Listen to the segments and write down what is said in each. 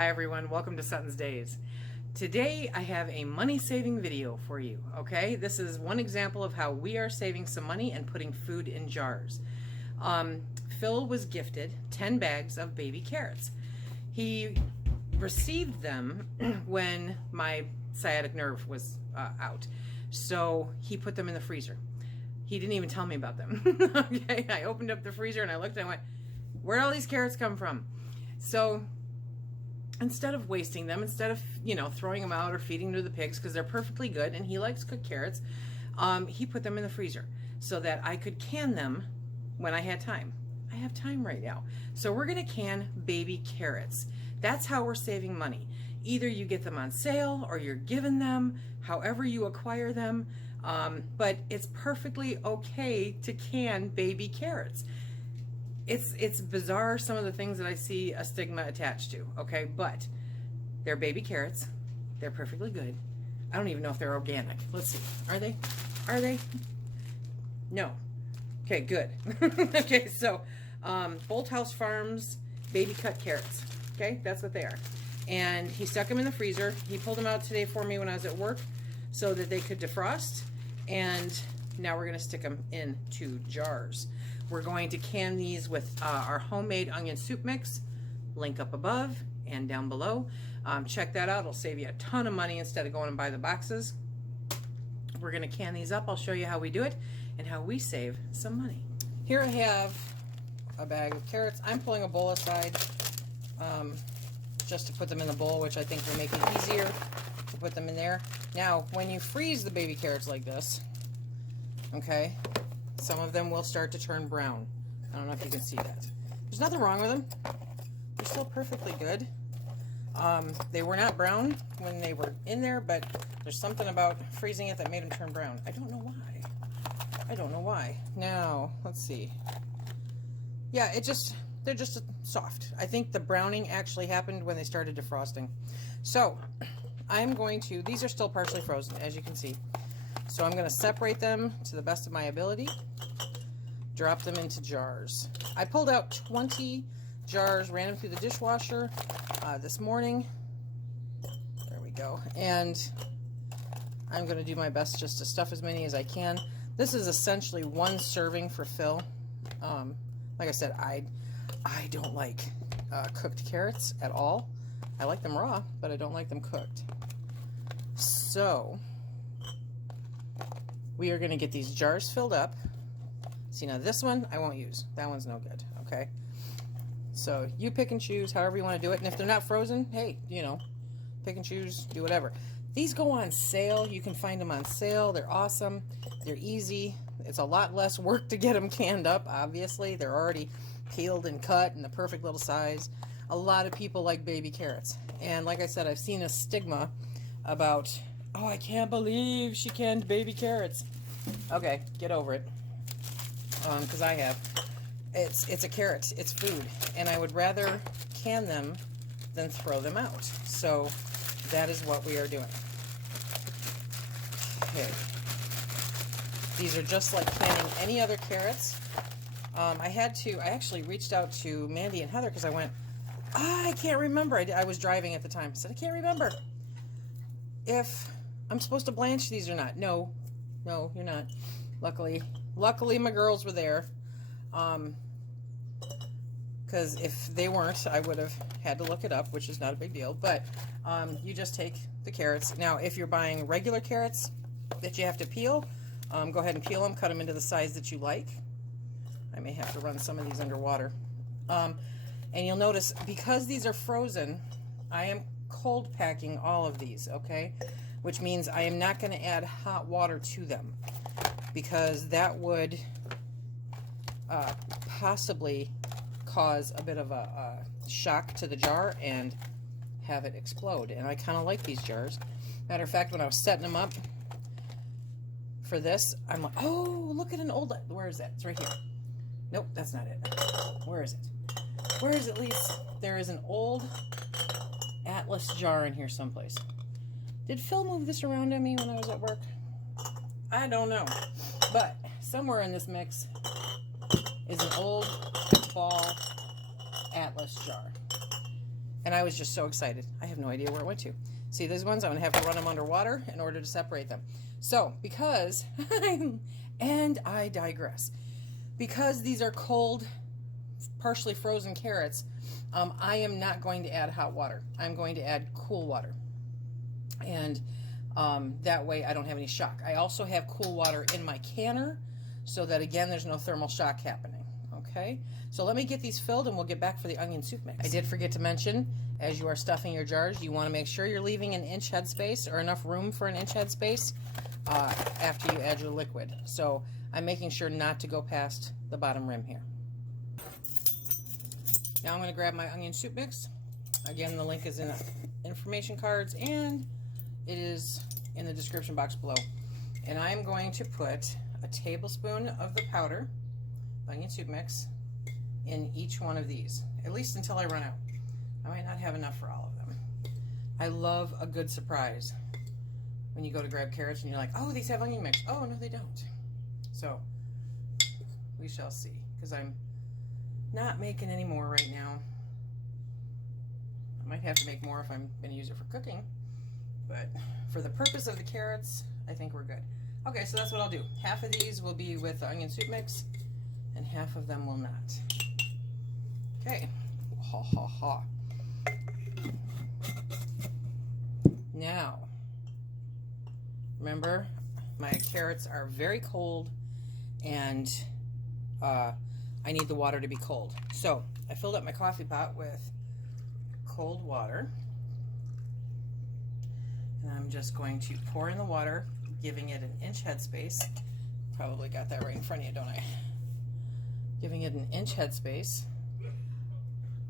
Hi everyone, welcome to SuttonsDaze. Today I have a money saving video for you, okay? This is one example of how we are saving some money and putting food in jars. Phil was gifted 10 bags of baby carrots. He received them when my sciatic nerve was out, so he put them in the freezer. He didn't even tell me about them. Okay, I opened up the freezer and I looked and I went, where'd all these carrots come from? So instead of wasting them, instead of, throwing them out or feeding to the pigs, because they're perfectly good and he likes cooked carrots, he put them in the freezer so that I could can them when I had time. I have time right now. So we're gonna can baby carrots. That's how we're saving money. Either you get them on sale or you're given them, however you acquire them, but it's perfectly okay to can baby carrots. It's bizarre, some of the things that I see a stigma attached to, okay? But they're baby carrots. They're perfectly good. I don't even know if they're organic. Let's see. Are they? Are they? No. Okay, good. Okay, so Bolt House Farms baby cut carrots. Okay, that's what they are. And he stuck them in the freezer. He pulled them out today for me when I was at work so that they could defrost. And now we're going to stick them into jars. We're going to can these with our homemade onion soup mix. Link up above and down below. Check that out. It'll save you a ton of money instead of going and buy the boxes. We're going to can these up. I'll show you how we do it and how we save some money. Here I have a bag of carrots. I'm pulling a bowl aside just to put them in the bowl, which I think will make it easier to put them in there. Now, when you freeze the baby carrots like this, okay, some of them will start to turn brown. I don't know if you can see that. There's nothing wrong with them. They're still perfectly good. They were not brown when they were in there, but there's something about freezing it that made them turn brown. I don't know why. I don't know why. Now, let's see. Yeah, they're just soft. I think the browning actually happened when they started defrosting. So, I'm going to, these are still partially frozen, as you can see. So I'm going to separate them to the best of my ability, drop them into jars. I pulled out 20 jars, ran them through the dishwasher this morning. There we go. And I'm going to do my best just to stuff as many as I can. This is essentially one serving for Phil. Like I said, I don't like cooked carrots at all. I like them raw, but I don't like them cooked. So we are going to get these jars filled up. See, now this one I won't use. That one's no good, okay? So you pick and choose however you want to do it. And if they're not frozen, hey, pick and choose, do whatever. These go on sale. You can find them on sale. They're awesome. They're easy. It's a lot less work to get them canned up, obviously. They're already peeled and cut in the perfect little size. A lot of people like baby carrots. And like I said, I've seen a stigma about, oh, I can't believe she canned baby carrots. Okay, get over it. Because I have. It's a carrot. It's food. And I would rather can them than throw them out. So that is what we are doing. Okay. These are just like canning any other carrots. I actually reached out to Mandy and Heather because I went, I can't remember. I was driving at the time. I said, I can't remember if I'm supposed to blanch these or not. No, you're not. Luckily my girls were there. Because if they weren't, I would have had to look it up, which is not a big deal. But you just take the carrots. Now, if you're buying regular carrots that you have to peel, go ahead and peel them, cut them into the size that you like. I may have to run some of these underwater. And you'll notice, because these are frozen, I am cold packing all of these, okay? Which means I am not going to add hot water to them, because that would possibly cause a bit of a shock to the jar and have it explode. And I kind of like these jars. Matter of fact, when I was setting them up for this, I'm like, oh, look at an old, where is that? It's right here. Nope, that's not it. Where is it? Where is it, Lise? There is an old Atlas jar in here someplace. Did Phil move this around on me when I was at work? I don't know. But somewhere in this mix is an old ball Atlas jar. And I was just so excited. I have no idea where it went to. See, these ones, I'm going to have to run them underwater in order to separate them. So, because, and I digress, because these are cold, partially frozen carrots, I am not going to add hot water. I'm going to add cool water. And that way I don't have any shock. I also have cool water in my canner so that, again, there's no thermal shock happening. Okay, so let me get these filled and we'll get back for the onion soup mix. I did forget to mention, as you are stuffing your jars, you want to make sure you're leaving an inch headspace or enough room for an inch headspace after you add your liquid. So I'm making sure not to go past the bottom rim here. Now I'm going to grab my onion soup mix. Again, the link is in the information cards and it is in the description box below. And I'm going to put a tablespoon of the powder onion soup mix in each one of these, at least until I run out. I might not have enough for all of them. I love a good surprise when you go to grab carrots and you're like, oh, these have onion mix. Oh, no, they don't. So we shall see, because I'm not making any more right now. I might have to make more if I'm going to use it for cooking, but for the purpose of the carrots, I think we're good. Okay, so that's what I'll do. Half of these will be with the onion soup mix, and half of them will not. Okay. Ha ha ha. Now, remember, my carrots are very cold, and I need the water to be cold. So I filled up my coffee pot with cold water, and I'm just going to pour in the water, giving it an inch headspace. Probably got that right in front of you, don't I? Giving it an inch headspace,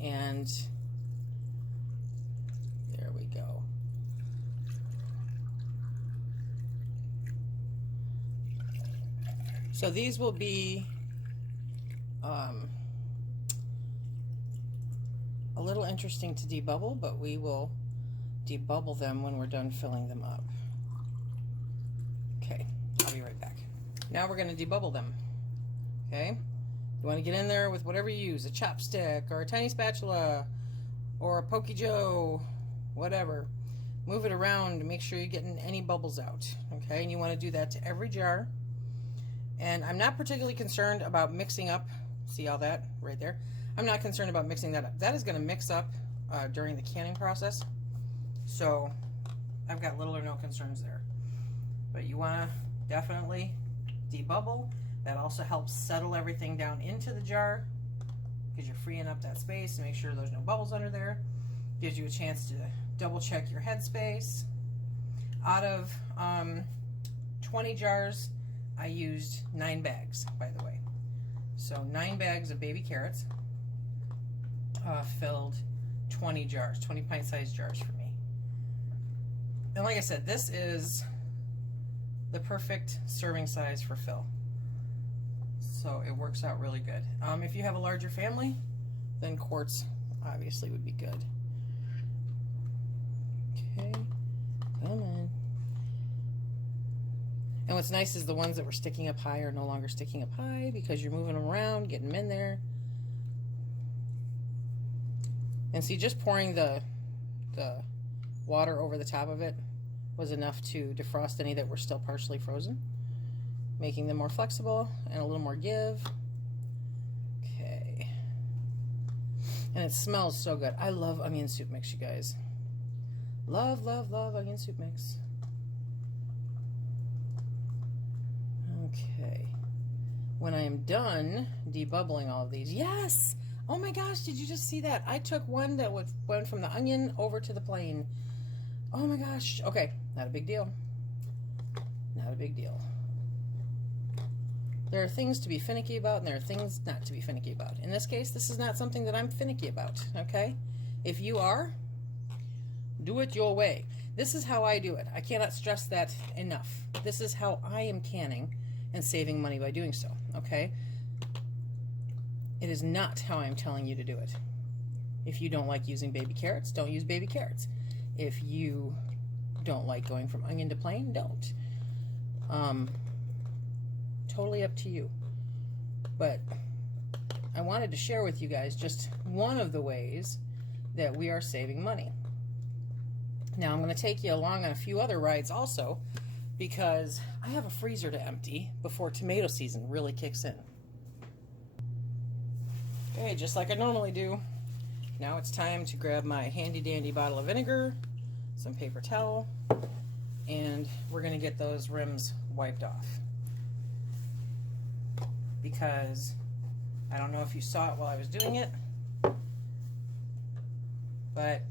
and there we go. So these will be a little interesting to debubble, but we will debubble them when we're done filling them up. Okay, I'll be right back. Now we're going to debubble them. Okay, you want to get in there with whatever you use, a chopstick or a tiny spatula or a Pokey Joe, whatever. Move it around to make sure you're getting any bubbles out. Okay, and you want to do that to every jar. And I'm not particularly concerned about mixing up. See all that right there? I'm not concerned about mixing that up. That is going to mix up during the canning process. So I've got little or no concerns there. But you want to definitely debubble. That also helps settle everything down into the jar because you're freeing up that space to make sure there's no bubbles under there. Gives you a chance to double check your headspace. Out of 20 jars, I used 9 bags, by the way. So 9 bags of baby carrots filled 20 jars, 20 pint-sized jars for me. And like I said, this is the perfect serving size for Phil. So it works out really good. If you have a larger family, then quarts obviously would be good. Okay, come on. And what's nice is the ones that were sticking up high are no longer sticking up high because you're moving them around, getting them in there. And see, just pouring the water over the top of it was enough to defrost any that were still partially frozen, making them more flexible and a little more give. Okay. And it smells so good. I love onion soup mix, you guys. Love, love, love onion soup mix. Okay. When I am done debubbling all of these, yes! Oh my gosh, did you just see that? I took one that went from the onion over to the plain. Oh my gosh. Okay, not a big deal. Not a big deal. There are things to be finicky about, and there are things not to be finicky about. In this case, this is not something that I'm finicky about, okay? If you are, do it your way. This is how I do it. I cannot stress that enough. This is how I am canning and saving money by doing so, okay? It is not how I'm telling you to do it. If you don't like using baby carrots, don't use baby carrots. If you don't like going from onion to plain, don't. Totally up to you. But I wanted to share with you guys just one of the ways that we are saving money. Now I'm going to take you along on a few other rides also, because I have a freezer to empty before tomato season really kicks in. Okay, just like I normally do, now it's time to grab my handy dandy bottle of vinegar, some paper towel, and we're going to get those rims wiped off. Because I don't know if you saw it while I was doing it, but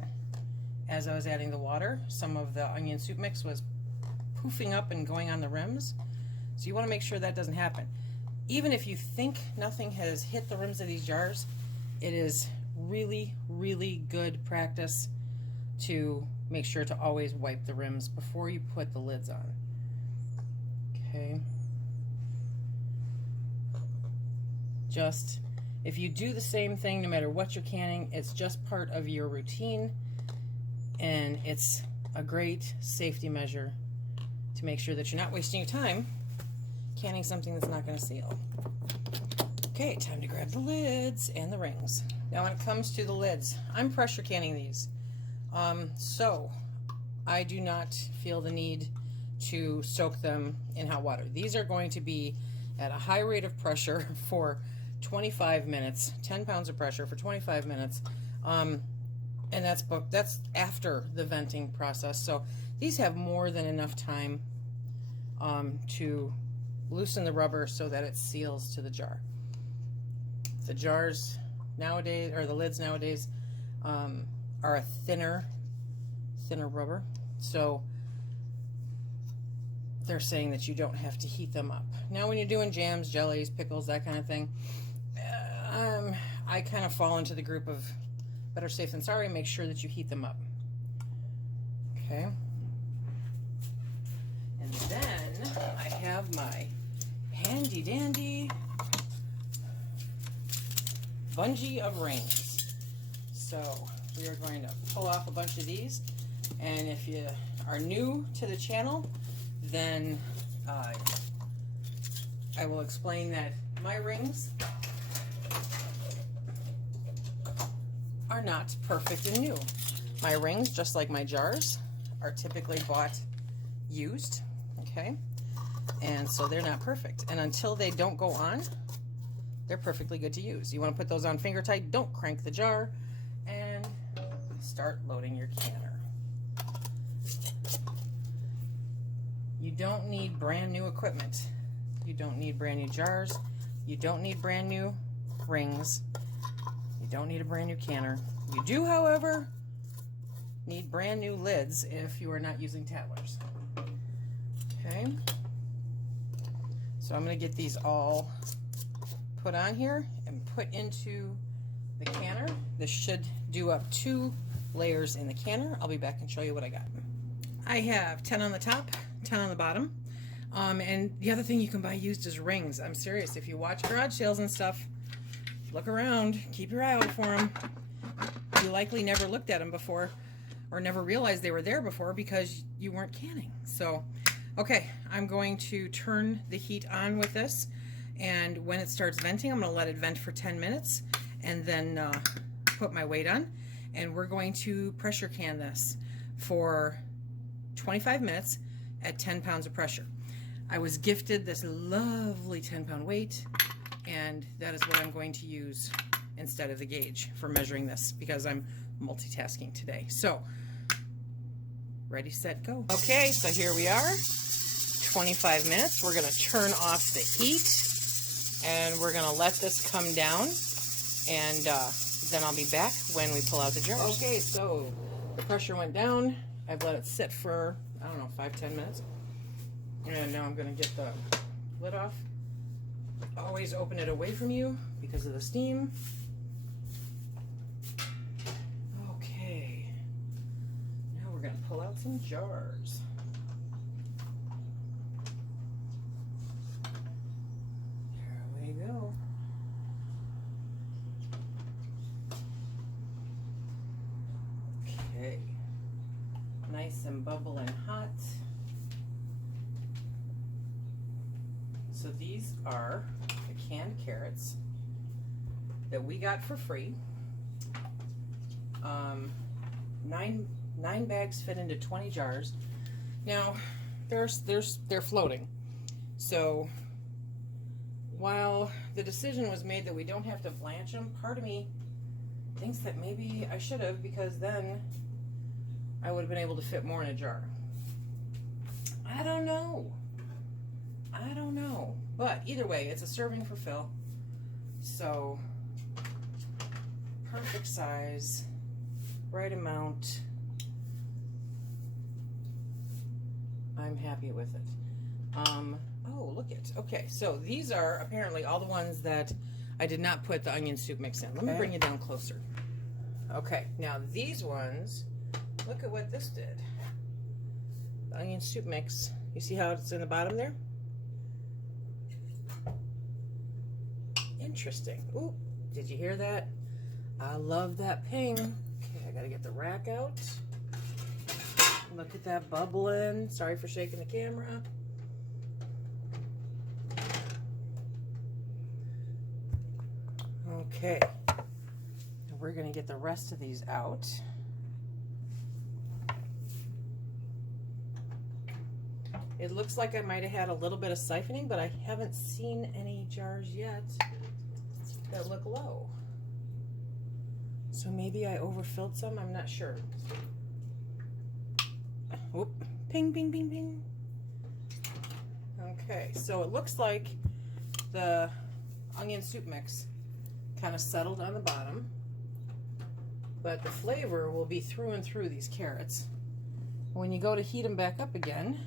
as I was adding the water, some of the onion soup mix was poofing up and going on the rims. So you want to make sure that doesn't happen. Even if you think nothing has hit the rims of these jars, it is really, really good practice to make sure to always wipe the rims before you put the lids on. Okay. Just, if you do the same thing no matter what you're canning, it's just part of your routine, and it's a great safety measure to make sure that you're not wasting your time canning something that's not going to seal. Okay, time to grab the lids and the rings. Now when it comes to the lids, I'm pressure canning these. So I do not feel the need to soak them in hot water. These are going to be at a high rate of pressure for 25 minutes, 10 pounds of pressure for 25 minutes. And that's after the venting process. So these have more than enough time to loosen the rubber so that it seals to the jar. The jars nowadays, or the lids nowadays, are a thinner rubber. So they're saying that you don't have to heat them up. Now when you're doing jams, jellies, pickles, that kind of thing, I kind of fall into the group of better safe than sorry. Make sure that you heat them up. Okay. And then I have my handy dandy bungee of rings. So we are going to pull off a bunch of these. And if you are new to the channel, then I will explain that my rings are not perfect and new. My rings, just like my jars, are typically bought used, okay? And so they're not perfect. And until they don't go on, they're perfectly good to use. You want to put those on finger tight, don't crank the jar, and start loading your canner. You don't need brand new equipment. You don't need brand new jars. You don't need brand new rings. You don't need a brand new canner. You do, however, need brand new lids if you are not using tattlers. Okay. So I'm going to get these all put on here and put into the canner. This should do up 2 layers in the canner. I'll be back and show you what I got. I have 10 on the top, 10 on the bottom. And the other thing you can buy used is rings. I'm serious. If you watch garage sales and stuff, look around. Keep your eye out for them. You likely never looked at them before or never realized they were there before because you weren't canning. So, okay, I'm going to turn the heat on with this. And when it starts venting, I'm going to let it vent for 10 minutes and then put my weight on. And we're going to pressure can this for 25 minutes at 10 pounds of pressure. I was gifted this lovely 10-pound weight, and that is what I'm going to use instead of the gauge for measuring this because I'm multitasking today. So, ready, set, go. Okay, so here we are, 25 minutes. We're going to turn off the heat, and we're going to let this come down, and then I'll be back when we pull out the jars. Okay, so the pressure went down. I've let it sit for, I don't know, 5-10 minutes. And now I'm going to get the lid off. Always open it away from you because of the steam. Okay. Now we're going to pull out some jars. There we go. Okay. Nice and bubbling hot. So these are the canned carrots that we got for free. Nine bags fit into 20 jars. Now, they're floating. So while the decision was made that we don't have to blanch them, part of me thinks that maybe I should have, because then I would have been able to fit more in a jar. I don't know. But either way, it's a serving for Phil. So perfect size, right amount. I'm happy with it. Oh, look it. Okay, so these are apparently all the ones that I did not put the onion soup mix in. Let me bring you down closer. Okay, now these ones, look at what this did. The onion soup mix, you see how it's in the bottom there? Interesting. Ooh, did you hear that? I love that ping. Okay, I gotta get the rack out. Look at that bubbling. Sorry for shaking the camera. Okay, we're gonna get the rest of these out. It looks like I might have had a little bit of siphoning, but I haven't seen any jars yet that look low. So maybe I overfilled some, I'm not sure. Whoop, ping, ping, ping, ping. Okay, so it looks like the onion soup mix kind of settled on the bottom, but the flavor will be through and through these carrots. When you go to heat them back up again,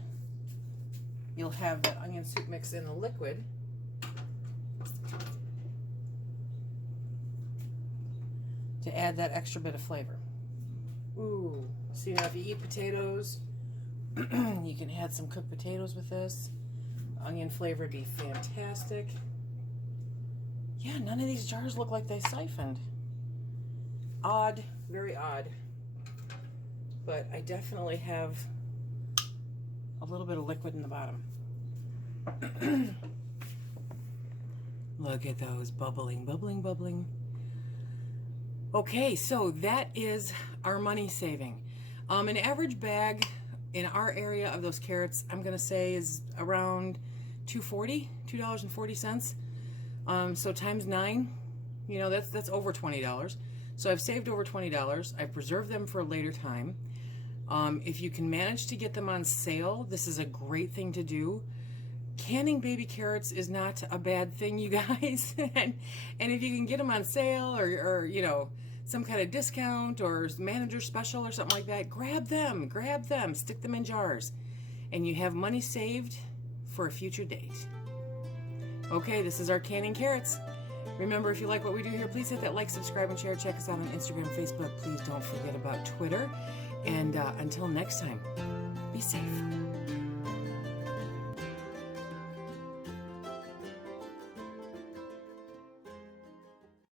you'll have the onion soup mix in the liquid. To add that extra bit of flavor. Ooh, see, now if you eat potatoes, you can add some cooked potatoes with this. Onion flavor would be fantastic. Yeah, none of these jars look like they siphoned. Odd, very odd. But I definitely have a little bit of liquid in the bottom. Look at those bubbling, bubbling, bubbling. Okay, so that is our money saving. An average bag in our area of those carrots, I'm gonna say, is around $2.40. So times 9, you know, that's over $20. So I've saved over $20. I've preserved them for a later time. If you can manage to get them on sale, this is a great thing to do. Canning baby carrots is not a bad thing, you guys. and if you can get them on sale or you know, some kind of discount or manager special or something like that, grab them, stick them in jars, and you have money saved for a future date. Okay, this is our canning carrots. Remember, if you like what we do here, please hit that like, subscribe, and share. Check us out on Instagram, Facebook. Please don't forget about Twitter. And until next time, be safe.